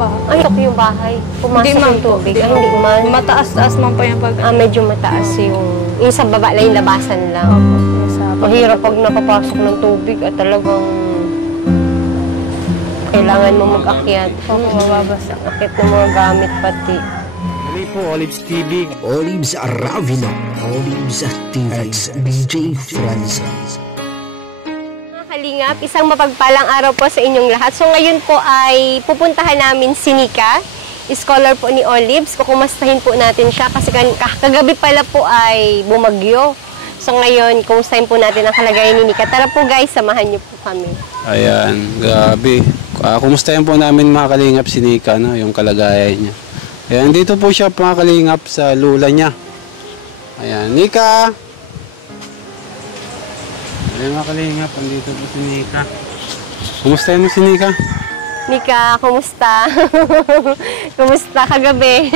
bahay. Ay, yung bahay. Pumasok yung tubig. Ay, hindi man. Mataas-taas man pa yung pag... Medyo mataas yung sa baba lang, yung labasan lang. Mahirap pag napapasok ng tubig at talagang kailangan mo mag-akyat. Mababasa. Akit ng mga gamit pati. Muli po, Olives TV. Olives Aravino. Olives TV. DJ Francis. Kalingap, isang mapagpalang araw po sa inyong lahat. So ngayon po ay pupuntahan namin si Nika, scholar po ni Olives. Kukumustahin po natin siya kasi kagabi pala po ay bumagyo. So ngayon, kumustahin po natin ang kalagayan ni Nika. Tara po guys, samahan niyo po kami. Ayan, gabi. Kumustahin po namin mga kalingap si Nika, no? Yung kalagayan niya. Ayan, dito po siya mga kalingap sa lula niya. Ayan, Nika! Ayan mga kalingap, andito po si Nika. Kumustahin mo si Nika? Nika, kumusta? Kumusta kagabi?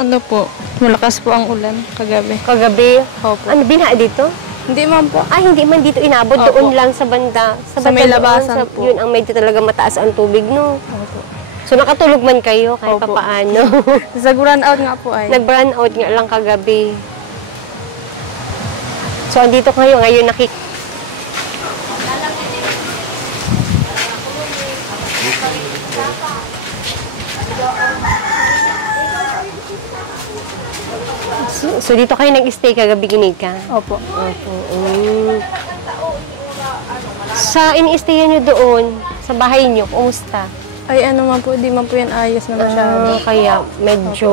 Ano po, malakas po ang ulan kagabi. Kagabi? Opo. Ano, binaha dito? Hindi man po. Ay, hindi man dito inabot. Opo. Doon lang sa banda. Sa may labasan po. Yun ang medyo talaga mataas ang tubig, no? Opo. So, nakatulog man kayo kahit Opo. papaano. Sa run out nga po ay. Nag-run out nga lang kagabi. So, andito kayo ngayon So, dito kayo nag-stay kagabi, Nika? Opo. Opo. Sa ini-stayan nyo doon, sa bahay nyo, kumusta? Ay ano man po, di man po yan ayos na masyado. Kaya medyo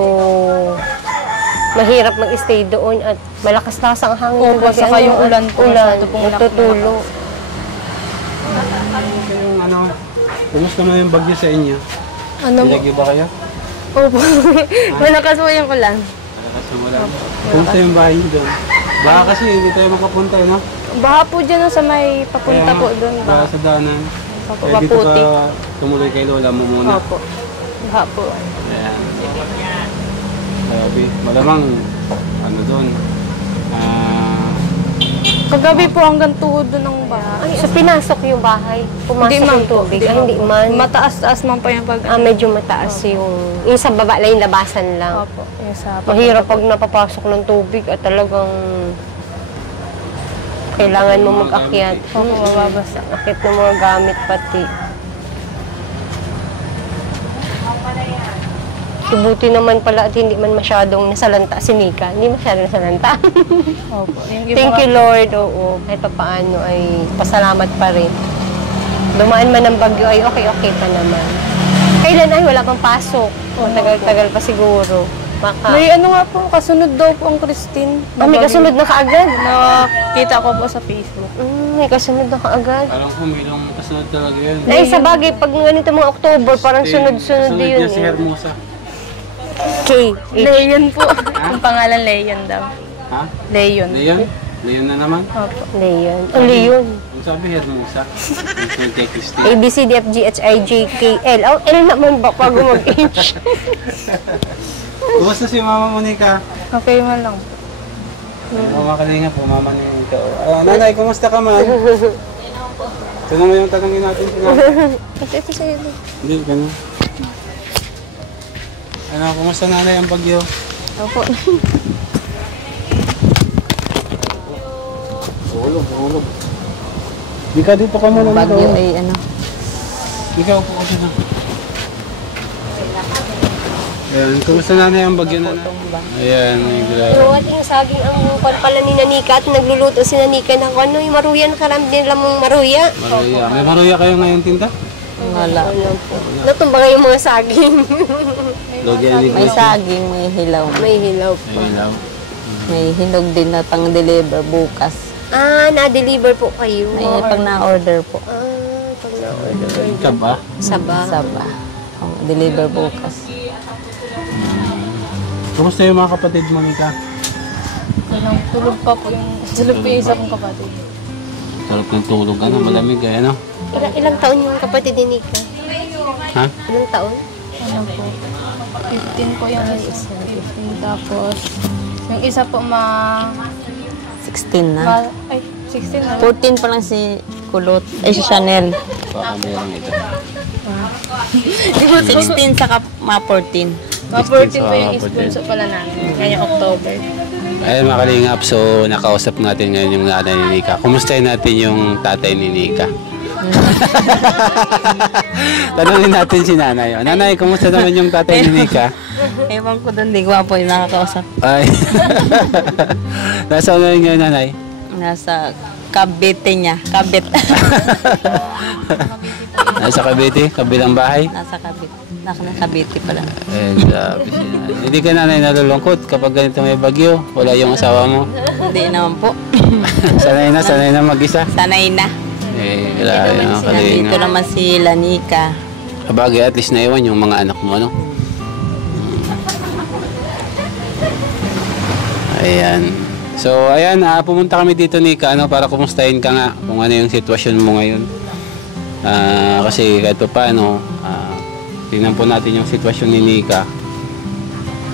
mahirap mag-stay doon at malakas-lakas ang hangin. Opo, saka yung ulan po. Ulan, masyado pong natutulo. Ano, kumusta na yung bagyo sa inyo? Ano po? Binagyo ba kayo? Opo. Malakas po yung ulan. Kumusta yung bahay niyo doon? Baka kasi hindi tayo makapunta, no? Baha po dyan sa may papunta po doon. Baka sa daanan. Kaya dito Paputi. ka tumuloy kay Lola mo muna. Opo. Baha po. Ayan. Sabi, malamang, ano doon, Kagabi po hanggang tuhod doon ng baha. Ay, so pinasok yung bahay? Pumasok Hindi man yung tubig? Ay, hindi man. Mataas-taas man pa yung pag... Medyo mataas yung sa baba lang, yung labasan lang. Opo. Yung sa Mahirap pag napapasok ng tubig at talagang kailangan mo mag-akyat. Opo, mababasa. Akit ng mga gamit pati. Ibuti naman pala at hindi man masyadong nasalanta si Nika. Hindi masyadong nasalanta. Opo. Thank you, Lord. Oo. Kahit pa paano ay pasalamat pa rin. Dumaan man ng bagyo ay okay pa naman. Kailan ay wala pang pasok. Matagal-tagal pa siguro. May ano nga po, kasunod daw po ang Christine. May kasunod na kaagad. Nakita ko po sa Facebook. May kasunod na kaagad. parang humilong kasunod talaga yun. Ay, sa bagay, pag ganito mga October, parang sunod-sunod Sunod yun. niya si Hermosa. K. Leon po. Ang pangalan Leon daw. Ha? Leon. Leon? Leon na naman? Opo. Leon. Oh, Leon. Ang sabi Hermosa. Ang kay Christine. A, B, C, D, F, G, H, I, J, K, L. Oh, L naman ba bago mag-H? Kumusta si Mama Monica? Okay man lang. Mama Kalinga po, Mama Monica. Nanay, kumusta ka man? Tanong mo yung tanongin natin sila. Ito sa'yo. Hindi, gano'n. Ano, kumusta nanay ang bagyo? Opo. Hulog. Di ka dito ka muna. Bagyo ay ano. Ikaw po kasi na. Ayan, kumusta nanay ang bagyo na? Ayan, may grabe. Pero ating saging ang pala ni Nanika at nagluluto si Nanika ng ano, yung maruya, nakarami din lamang maruya. Maruya. May maruya kayo ngayon, tinta? Wala. Natumba nga yung mga saging. May saging, may hilaw. May hilaw pa. May ilaw. May hinog din na pang-deliver bukas. Na-deliver po kayo. May pag na-order po. Pag na-order. Ika ba? Saba. Saba. Deliver bukas. Kumusta yung mga kapatid mo, Nika? Walang tulog pa po yung isa kong kapatid. Sarap ng tulog, ano? Malamig, ano? Ilang taon yung kapatid ni Nika? Ha? Ilang taon? Ano po? 15 po yung isa. 15 tapos yung isa po 16 na. ay 16 na. 14 pa lang si Kulot. Ay, si Chanel. Baka meron ito. Di po 16 saka mga 14. Mga 14 po yung 14. sponsor pala namin. Ngayong October. Ayun mga kalingap, so nakausap natin ngayon yung nanay ni Nika. Kumustahin natin yung tatay ni Nika? Tanungin natin si nanay. O, nanay, kumusta naman yung tatay ni Nika? Ewan ko doon, di ko po yung nakakausap. Ay. Nasaan na ngayon, nanay? Nasa Cavite niya. Cavite. Nasa Cavite, kabilang bahay? Nasa Cavite. Nasa Cavite pala. Grabe si nanay. Hindi ka nanay nalulungkot kapag ganito may bagyo? Wala yung asawa mo? Hindi naman po. Sanay na mag-isa? Sanay na. Grabe mga Dito kalingap. naman si Lanika. Kabagay, at least naiwan yung mga anak mo, ano? Ayan. So, ayan, pumunta kami dito, Nika, para kumustahin ka nga kung ano yung sitwasyon mo ngayon. Kasi kahit pa paano, tingnan po natin yung sitwasyon ni Nika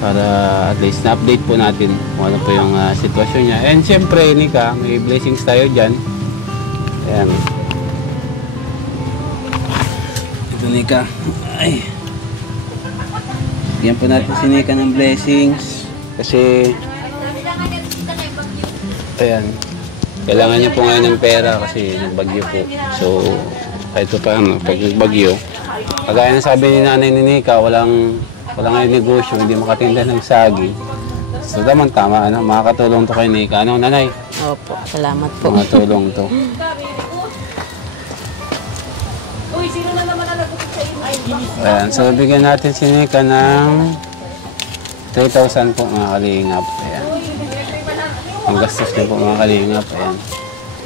para at least na-update po natin kung ano po yung sitwasyon niya. And syempre, Nika, may blessings tayo dyan. Ayan. Ito, Nika. Ay. Bigyan po natin si Nika ng blessings. Kasi ayan, kailangan niya po ngayon ng pera kasi nagbagyo po. So, kahit pa paano, pag nagbagyo, kagaya na sabi ni nanay ni Nika, walang ngayon negosyo, hindi makatinda ng sagi. So, tama, makakatulong to kay Nika. Ano, nanay? Opo, salamat po. Makatulong to. Ayan, so bigyan natin si Nika ng 3,000 po mga kalingap. Ayan. Ang gastos niyo po mga kalingap. Ayan.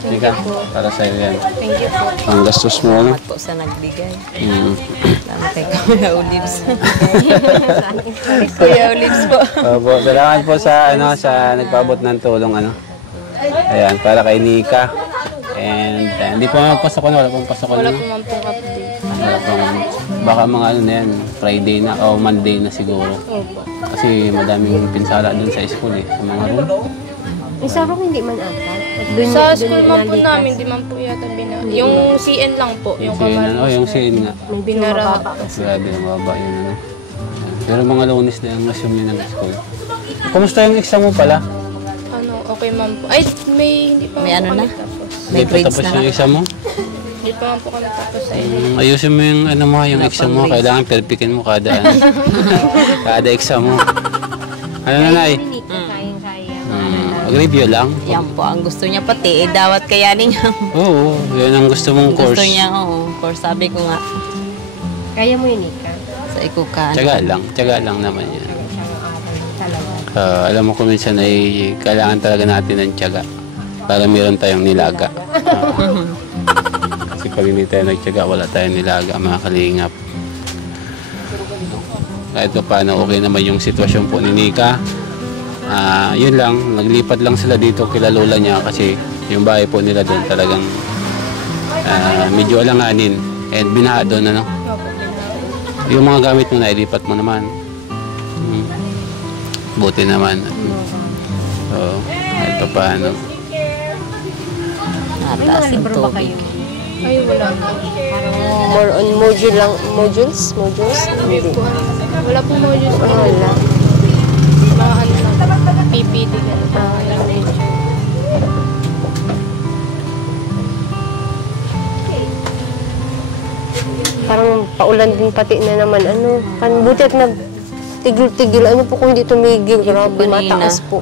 Nika, para sa iyo yan. Thank you po. Ang gastos mo, ano? Salamat po sa nagbigay. Salamat kay Kuya Olives. Kuya Olives po. Opo, salamat po sa nagpabot ng tulong, Ayan, para kay Nika. And hindi po pasok wala pong pasok Wala po man pong update. Wala pong, baka mga na yan, Friday na o Monday na siguro. Opo. Kasi madaming pinsala dun sa school sa mga room. Isa rin hindi man ata. Sa school man po namin, di man po yata yung CN lang po. Yung CN, yung CN nga. binara. Grabe, mababa yun, Pero mga Lunes na yung resume yun ng school. Kumusta yung exam mo pala? Okay man po. Ay, hindi pa May ano na? tapos. May Hindi pa grades tapos na. yung exam mo? Hindi pa man po kami tapos sa inyo. Ayusin mo yung yung exam mo. Kailangan perfectin mo kada kada exam mo. Ano, nanay? Review lang? Yan po, ang gusto niya pati, dawat kayanin niya. Oo, yun ang gusto mong course. Gusto niya, course. Sabi ko nga, Kaya mo yun, Nika. sa ikukan. Tiyaga lang naman yan. Alam mo kung minsan ay kailangan talaga natin ng tiyaga para meron tayong nilaga. Kasi pag hindi tayo nagtiyaga, wala tayong nilaga, mga kalingap. Kahit pa paano, okay naman yung sitwasyon po ni Nika. Yun lang, naglipat lang sila dito kila lola niya kasi yung bahay po nila doon talagang medyo alanganin and binaha doon, Yung mga gamit mo na, ilipat mo naman. Buti naman. So, kahit pa paano. Nataas yung tubig. Ay, wala po. More on modules? Hindi. Wala po modules po. Wala. Mga lang, PPD na. Parang paulan din pati na naman. Buti at nagtigil-tigil. Po kung hindi tumigil. Grabe, Kanina. mataas po.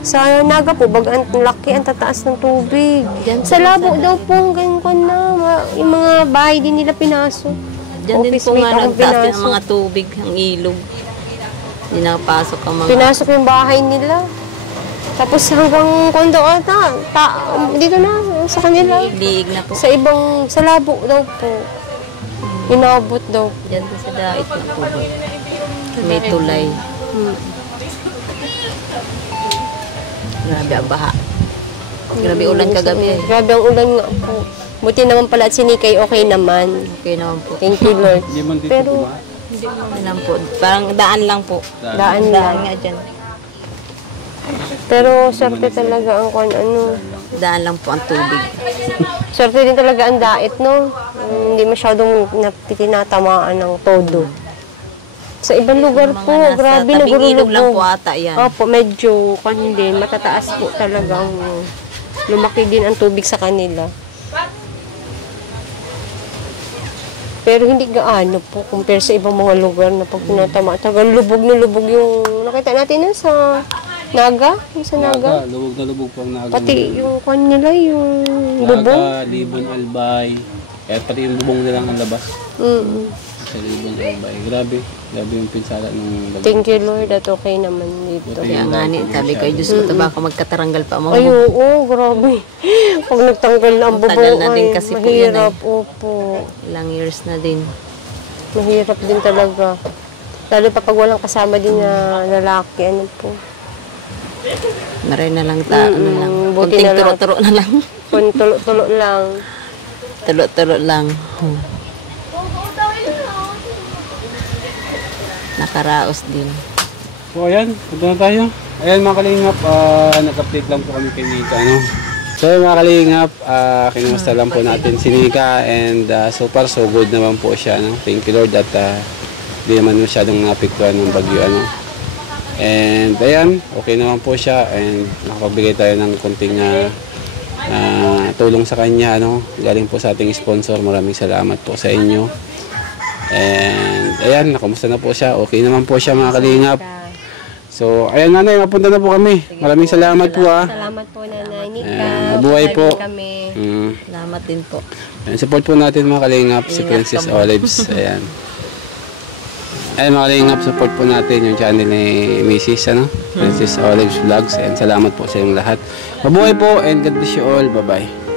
Sa Naga po, bagang laki ang tataas ng tubig. Sa Labo daw po, ganyan ko na. Yung mga bahay din nila pinasok. Diyan din Office po mate nga akong nagtaas din ang pinasok. mga tubig, ang ilog. Hindi nakapasok ang mga... Pinasok yung bahay nila. Tapos hanggang kondo ata, dito na, sa kanila. Liig na po. Sa Labo daw po. Inabot daw. Diyan din sa dait na tubig. May tulay. Grabe ang baha. Grabe ulan kagabi. Grabe ang ulan nga po. Buti naman pala at si Nikay okay naman. Okay naman po. Thank you, Lord. Hindi man dito Pero, ba? Ano lang po. Parang daan lang po. daan Daan lang. nga dyan. Pero, swerte talaga ang Daan lang po ang tubig. Swerte din talaga ang dait, no? hindi masyadong tinatamaan ng todo. Sa ibang lugar po, grabe, tabing ilog lang po nagurulubog. ata yan. Opo, medyo din, matataas po talaga ang lumaki din ang tubig sa kanila. Pero hindi gaano po compare sa ibang mga lugar na pag tinatama. Talagang lubog na lubog yung nakita natin na sa Naga, yung sa Naga. Lubog na lubog po ang Naga. Pati yung kwan nila, yung bubong. Naga, Libon, Albay. Kaya pati yung bubong nila ang labas. Sa Libon, Albay. Grabe yung pinsala ng bagyo. Thank you Lord at okay naman dito. Kaya nga ni, sabi ko, Diyos ko, baka magkataranggal pa mo. Ay, oo, grabe. Pag nagtanggal na ang bubong, Tagal na din ay, kasi po yan, mahirap. Opo. Ilang years na din. Mahirap din talaga. Lalo pa pag walang kasama din na lalaki, ano po. Maray na lang ano lang. buti Kunting na lang. turo-turo na lang. Kung tulo-tulo lang. Tulo-tulo lang. Nakaraos din. So ayan, punta na tayo. Ayan mga kalingap, nag-update lang po kami kay Nika. Ano? So mga kalingap, kinumusta lang po natin si Nika and so far so good naman po siya. No? Thank you Lord at di naman masyadong napiktuan ng bagyo. Ano? And ayan, okay naman po siya and nakapagbigay tayo ng konting tulong sa kanya. Ano? Galing po sa ating sponsor, maraming salamat po sa inyo. And ayan, nakumusta na po siya. Okay naman po siya mga kalingap. So, ayan nanay, mapunta na po kami. Maraming salamat po ha. Salamat po Nanay Nika. Mabuhay po. Kami. Salamat din po. Ayan, support po natin mga kalingap, si Ingat Princess ka mo. Olives. Ayan. Ayan mga kalingap, support po natin yung channel ni Mrs. Princess Olives Vlogs. And salamat po sa inyong lahat. Mabuhay po and God bless you all. Bye-bye.